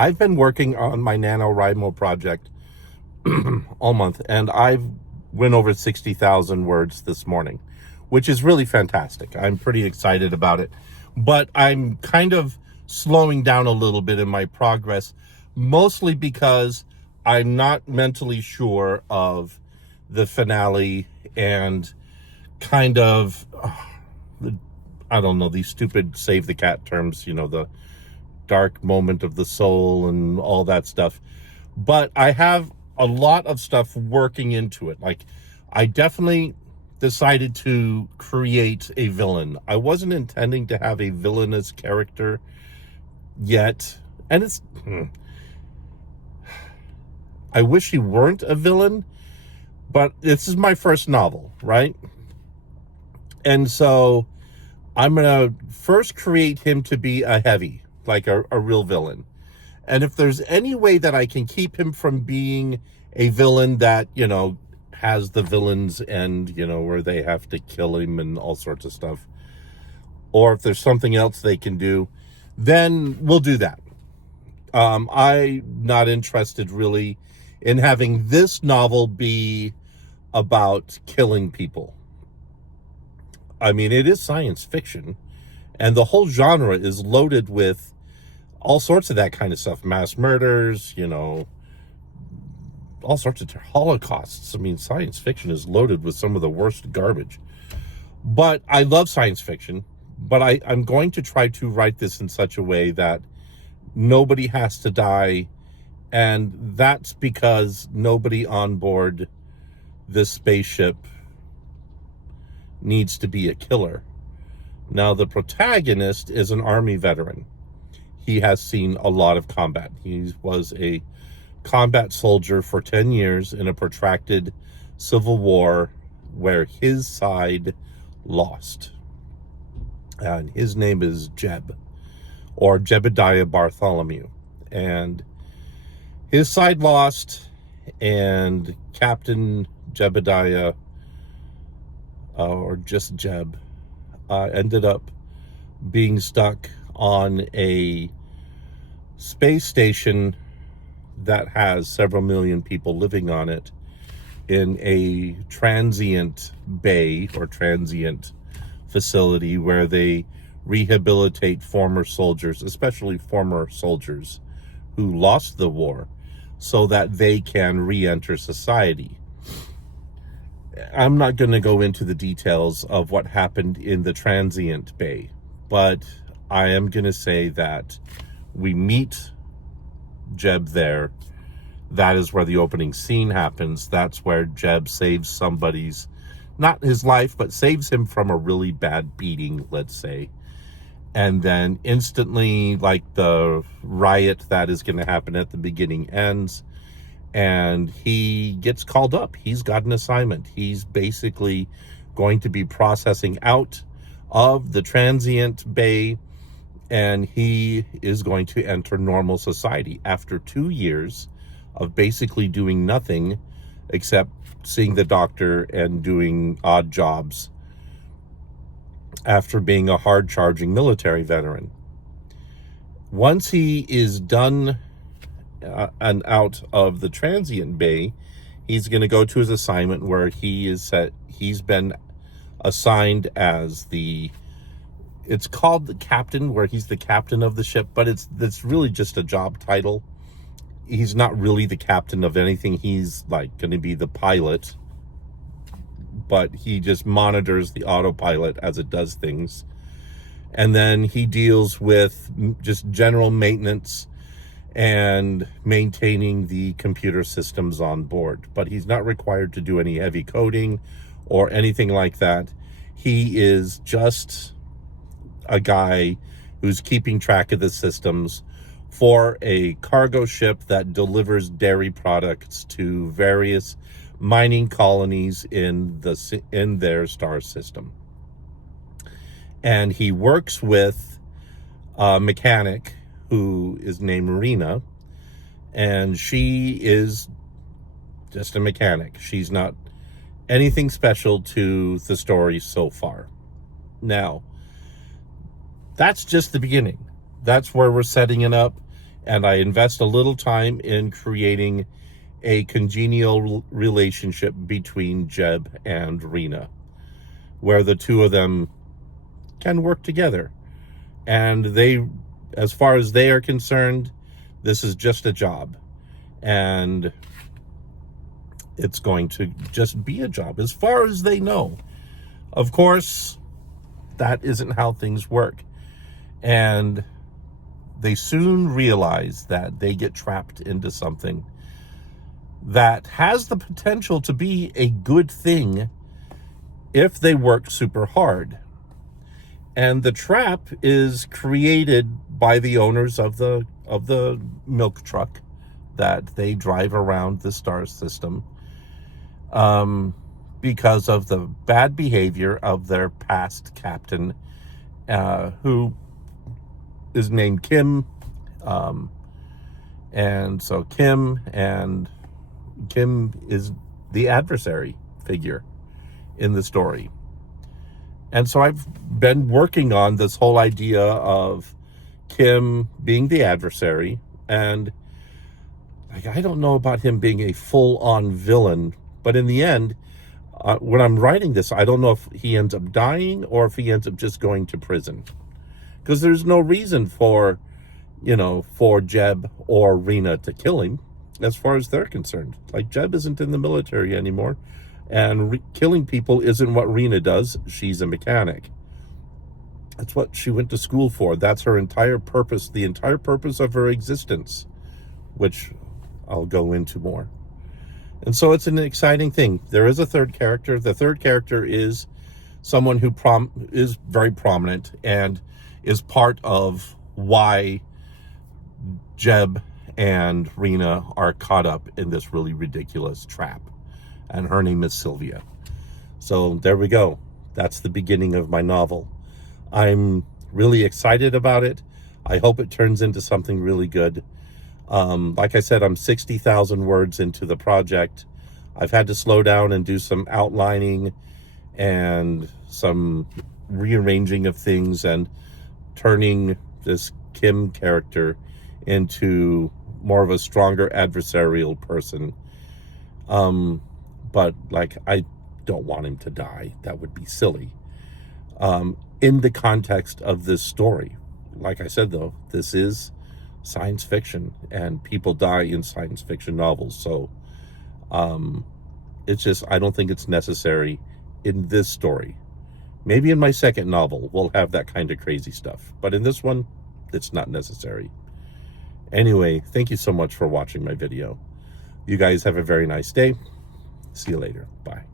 I've been working on my NaNoWriMo project all month, and I've went over 60,000 words this morning, which is really fantastic. I'm pretty excited about it, but I'm kind of slowing down a little bit in my progress, mostly because I'm not mentally sure of the finale and kind of, I don't know, these stupid save the cat terms, the dark moment of the soul and all that stuff. But I have a lot of stuff working into it. Like, I definitely decided to create a villain. I wasn't intending to have a villainous character yet. And I wish he weren't a villain, but this is my first novel, right? And so I'm going to first create him to be a heavy, like a real villain. And if there's any way that I can keep him from being a villain that, has the villain's end, where they have to kill him and all sorts of stuff, or if there's something else they can do, then we'll do that. I'm not interested really in having this novel be about killing people. I mean, it is science fiction, and the whole genre is loaded with all sorts of that kind of stuff. Mass murders, all sorts of holocausts. I mean, science fiction is loaded with some of the worst garbage. But I love science fiction, but I'm going to try to write this in such a way that nobody has to die, and that's because nobody on board this spaceship needs to be a killer. Now, the protagonist is an Army veteran. He has seen a lot of combat. He was a combat soldier for 10 years in a protracted civil war where his side lost. And his name is Jeb, or Jebediah Bartholomew. And his side lost, and Captain Jebediah, or just Jeb, ended up being stuck on a space station that has several million people living on it in a transient bay or transient facility where they rehabilitate former soldiers, especially former soldiers who lost the war, so that they can re-enter society. I'm not going to go into the details of what happened in the transient bay, but I am going to say that we meet Jeb there. That is where the opening scene happens. That's where Jeb saves somebody's, not his life, but saves him from a really bad beating, let's say. And then instantly, like, the riot that is going to happen at the beginning ends, and he gets called up. He's got an assignment. He's basically going to be processing out of the transient bay, and he is going to enter normal society after 2 years of basically doing nothing except seeing the doctor and doing odd jobs after being a hard-charging military veteran. Once he is done and out of the transient bay, he's going to go to his assignment where he's been assigned as it's called the captain, where he's the captain of the ship, but it's really just a job title. He's not really the captain of anything. He's like going to be the pilot, but he just monitors the autopilot as it does things. And then he deals with just general maintenance and maintaining the computer systems on board. But he's not required to do any heavy coding or anything like that. He is just a guy who's keeping track of the systems for a cargo ship that delivers dairy products to various mining colonies in their star system. And he works with a mechanic who is named Marina, and she is just a mechanic. She's not anything special to the story so far. Now, that's just the beginning. That's where we're setting it up. and I invest a little time in creating a congenial relationship between Jeb and Rena, where the two of them can work together. And they, as far as they are concerned, this is just a job. And it's going to just be a job as far as they know. Of course, that isn't how things work. And they soon realize that they get trapped into something that has the potential to be a good thing if they work super hard. And the trap is created by the owners of the milk truck that they drive around the star system, because of the bad behavior of their past captain, who is named Kim. And so Kim is the adversary figure in the story. And so I've been working on this whole idea of Kim being the adversary, and I don't know about him being a full-on villain, but in the end, when I'm writing this, I don't know if he ends up dying or if he ends up just going to prison, because there's no reason for Jeb or Rena to kill him, as far as they're concerned. Like, Jeb isn't in the military anymore, and killing people isn't what Rena does. She's a mechanic. That's what she went to school for. That's her entire purpose, the entire purpose of her existence, which I'll go into more. And so it's an exciting thing. There is a third character. The third character is someone who is very prominent and is part of why Jeb and Rena are caught up in this really ridiculous trap. And her name is Sylvia. So there we go. That's the beginning of my novel. I'm really excited about it. I hope it turns into something really good. Like I said, I'm 60,000 words into the project. I've had to slow down and do some outlining and some rearranging of things and turning this Kim character into more of a stronger adversarial person. But I don't want him to die. That would be silly. In the context of this story, like I said, though, this is science fiction, and people die in science fiction novels. So it's just, I don't think it's necessary in this story. Maybe in my second novel, we'll have that kind of crazy stuff. But in this one, it's not necessary. Anyway, thank you so much for watching my video. You guys have a very nice day. See you later. Bye.